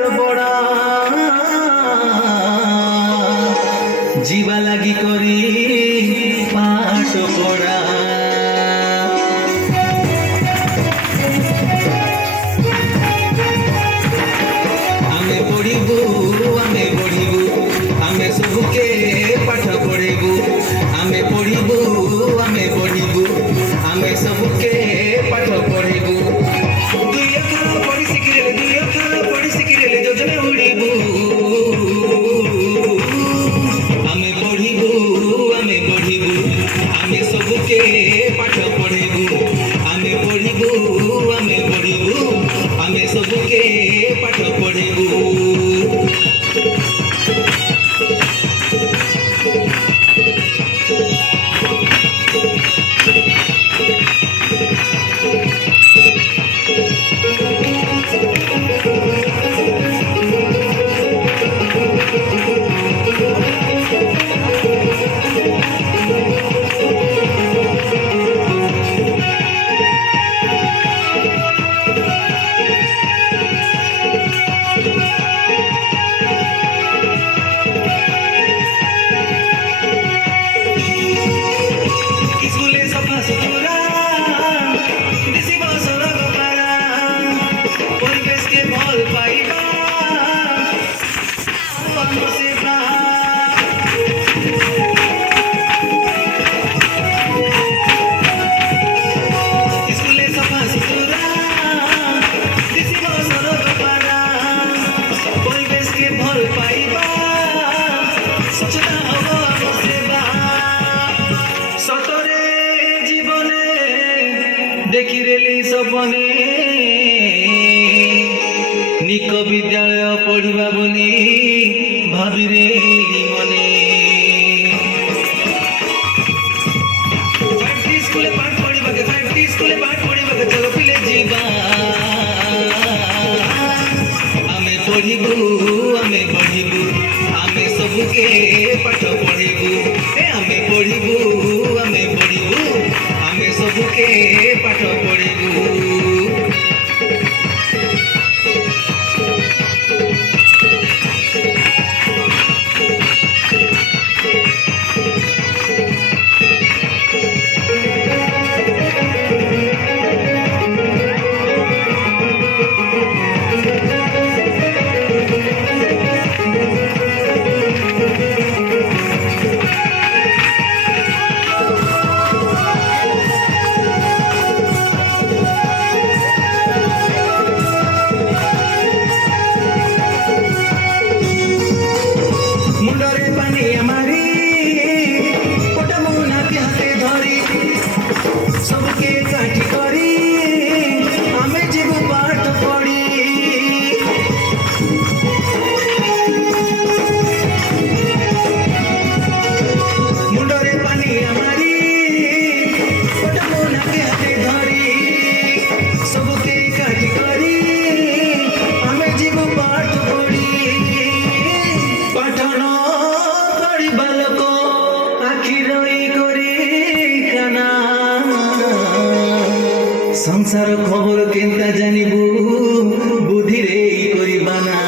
बड़ा जीवा लगी करी पाठ पढ़ा आमे पढ़ू आमे बढ़ू आमे सबके पाठ पढ़ू आमे पढ़ू आमे बढ़ू आमे सबके पाठ पढ़ू दुई अक्षर पढ़ी शिखिले दुई अक्षर पढ़ी शिखिले जोजने उड़ू आमे पढ़ू आमे बढ़ू आमे सबके पाठ पढ़ू आमे पढ़ू आमे बढ़ू आमे सबके पाठ पढ़ू देखी रेली सपने निक विद्यालय पढ़ा बोली भाभी रेली मने स्कूले पाठ पढ़ा के स्कूले पाठ पढ़ा के चलो पिले जीवा आमे पढ़ू आमे बढ़ू आमे सबके पाठ पढ़ू आमे पढ़ू आमे बढ़ू आमे सबके पाठ पढ़ू मुंडरे पानी हमारी पटमुना के हाथे धरी सबके काठी करी आमे जीव पाठ पढ़ी मुंडरे पानी हमारी पटमुना के हाथे धरी सबके काठी करी आमे जीव पाठ पढ़ी पठन बालको आखि रही करी खाना संसार खबर केन्ता जानिबू बुद्धि रे करी बाना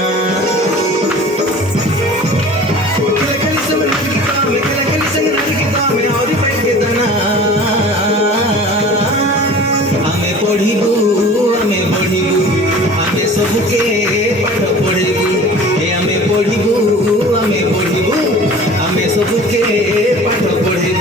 आमे पढ़ू आमे बढ़ू आमे सबके पाठ पढ़ू आमे पढ़ू आमे बढ़ू आमे सबके पाठ पढ़ू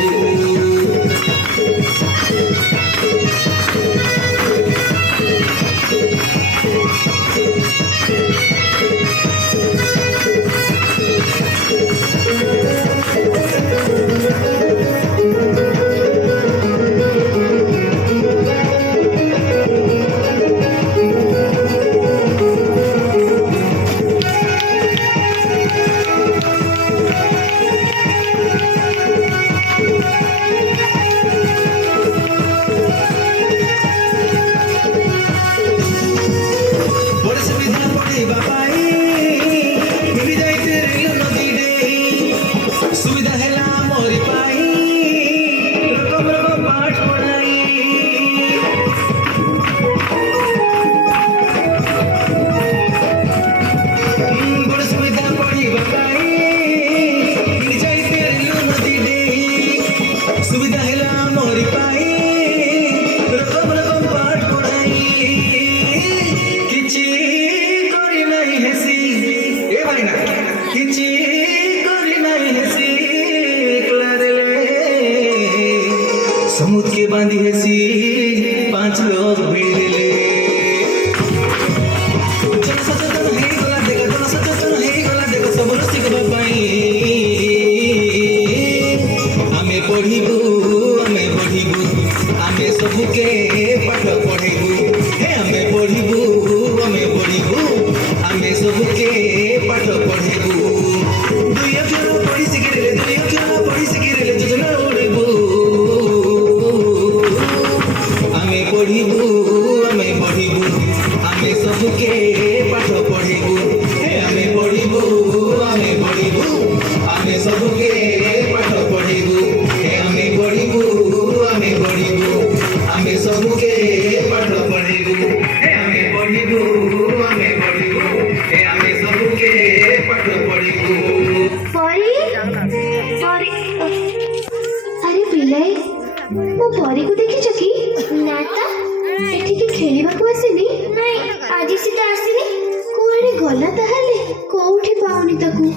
ଗଲା ତାହେଲେ କୋଉଠି ପାଉନି ତାକୁ।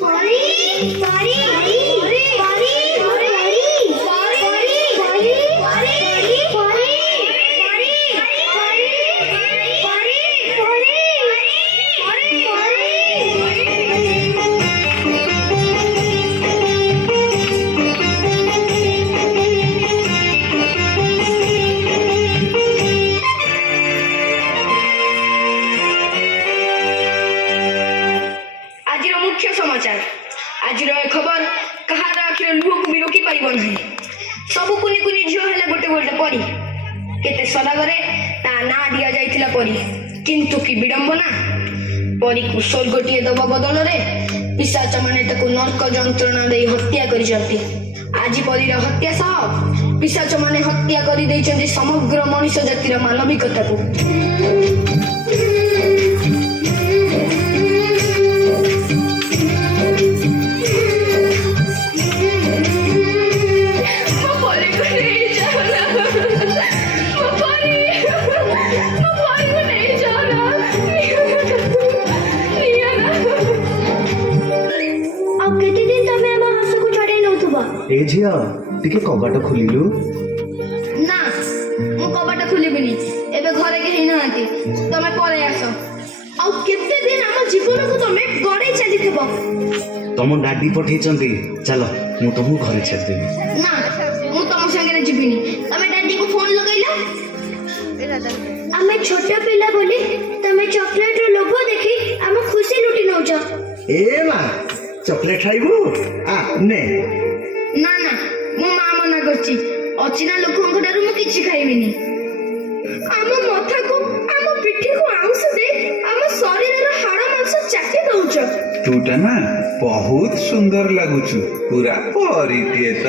ପରି ପରି ପରି ପରି ଆଜିର ମୁଖ୍ୟ ସମାଚାର। ଆଜିର ଏ ଖବର କାହାର ଆଖିର ଲୁହକୁ ବି ରୋକି ପାରିବ ନାହିଁ। ସବୁ କୁନି କୁନି ଝିଅ ହେଲେ ଗୋଟେ ଗୋଟେ ପରି। କେତେ ସଦାଗରେ ତା ନାଁ ଦିଆଯାଇଥିଲା ପରି, କିନ୍ତୁ କି ବିଡ଼ମ୍ବନା, ପରୀକୁ ସ୍ୱର୍ଗଟିଏ ଦେବା ବଦଳରେ ପିଶାଚ ମାନେ ତାକୁ ନର୍କ ଯନ୍ତ୍ରଣା ଦେଇ ହତ୍ୟା କରିଛନ୍ତି। ଆଜି ପରୀର ହତ୍ୟା ସହ ପିଶାଚ ମାନେ ହତ୍ୟା କରିଦେଇଛନ୍ତି ସମଗ୍ର ମଣିଷ ଜାତିର ମାନବିକତାକୁ। ଆଉ କେତେ ଦିନ ତମେ ଆମ ହସକୁ ଛଡେଇ ନଉଥିବ? ଏ ଝିଅ ଟିକେ କବାଟ ଖୋଲିଲୁ। ନା, ମୁଁ କବାଟ ଖୋଲିବିନି। ଏବେ ଘରେ କେହି ନାହାନ୍ତି, ତମେ ପଳେଇ ଆସ। ଆଉ କେତେ ଦିନ ଆମ ଜୀବନକୁ ତମେ ଗଡେଇ ଚାଲିଥିବ? ତମ ଡାଡି ପଠେଇଛନ୍ତି, ଚାଲ ମୁଁ ତମକୁ ଘରେ ଛାଡ଼ିଦେବି। ନା, ମୁଁ ତମ ସାଙ୍ଗରେ ଯିବିନି। ତମେ ଡାଡିକୁ ଫୋନ ଲଗେଇଲ। ଆମେ ଛୋଟ ପିଲା ବୋଲି ତମେ ଚକୋଲେଟର ଲୋଭ ଦେଖି ଆମ ଖୁସି ଲୁଟି ନଉଛ। ଏ ମା ଚକଲେଟ ଖାଇବୁ? ଆ ନେ। ନା ନା, ମୋ ମା ମନା କରୁଛି। ଅଚିହ୍ନା ଲୋକଙ୍କ ଠାରୁ ମୁଁ କିଛି ଖାଇବିନି। ଆମ ମଥାକୁ ଆମ ପିଠିକୁ ଆଉଁସ ଦେଇ ଆମ ଶରୀରର ହାଡ଼ ମାଂସ ଚାଟି ଦଉଛ। ତୁଟା ନା ବହୁତ ସୁନ୍ଦର ଲାଗୁଛୁ, ପୁରା ପରିଟିଏ ତ।